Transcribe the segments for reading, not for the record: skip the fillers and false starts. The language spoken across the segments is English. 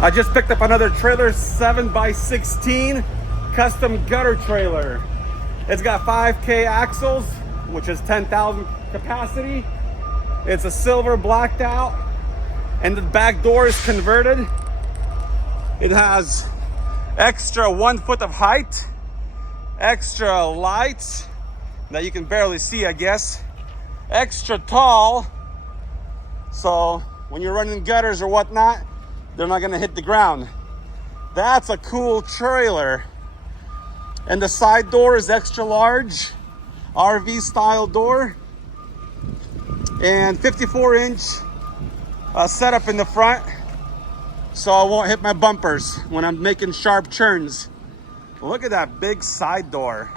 I just picked up another trailer, 7x16 custom gutter trailer. It's got 5K axles, which is 10,000 capacity. It's a silver blacked out, and the back door is converted. It has extra 1 foot of height, extra lights that you can barely see, I guess. Extra tall, so when you're running gutters or whatnot, they're not gonna hit the ground. That's a cool trailer. And the side door is extra large, RV style door. And 54-inch setup in the front, so I won't hit my bumpers when I'm making sharp turns. Look at that big side door.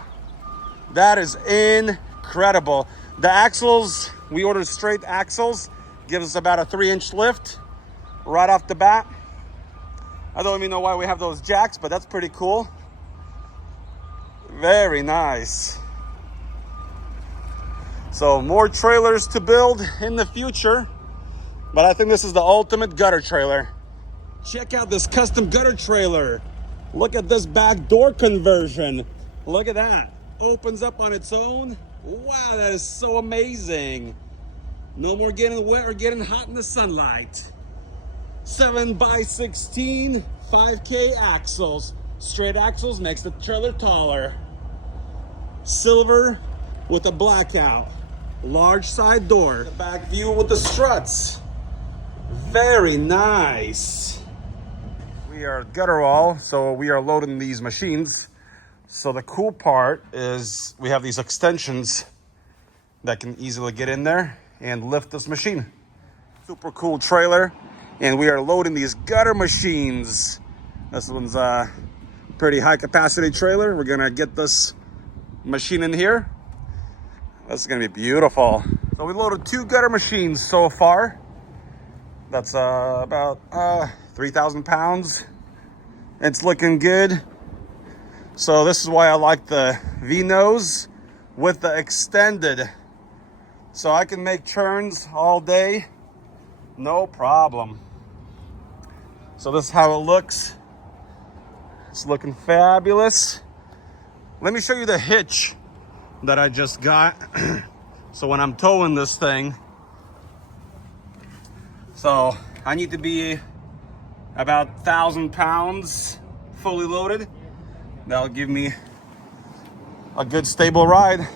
That is incredible. The axles, we ordered straight axles, gives us about a 3-inch lift right off the bat. I don't even know why we have those jacks, but that's pretty cool. Very nice. So more trailers to build in the future, but I think this is the ultimate gutter trailer. Check out this custom gutter trailer. Look at this back door conversion. Look at that. Opens up on its own. Wow, that is so amazing. No more getting wet or getting hot in the sunlight. 7x16, 5K axles. Straight axles makes the trailer taller. Silver with a blackout. Large side door. The back view with the struts. Very nice. We are gutter all, so we are loading these machines. So the cool part is we have these extensions that can easily get in there and lift this machine. Super cool trailer. And we are loading these gutter machines. This one's a pretty high capacity trailer. We're gonna get this machine in here. This is gonna be beautiful. So we loaded 2 gutter machines so far. That's about 3,000 pounds. It's looking good. So this is why I like the V-nose with the extended. So I can make turns all day, no problem. So this is how it looks. It's looking fabulous. Let me show you the hitch that I just got. So when I'm towing this thing, so I need to be about 1,000 pounds fully loaded. That'll give me a good stable ride.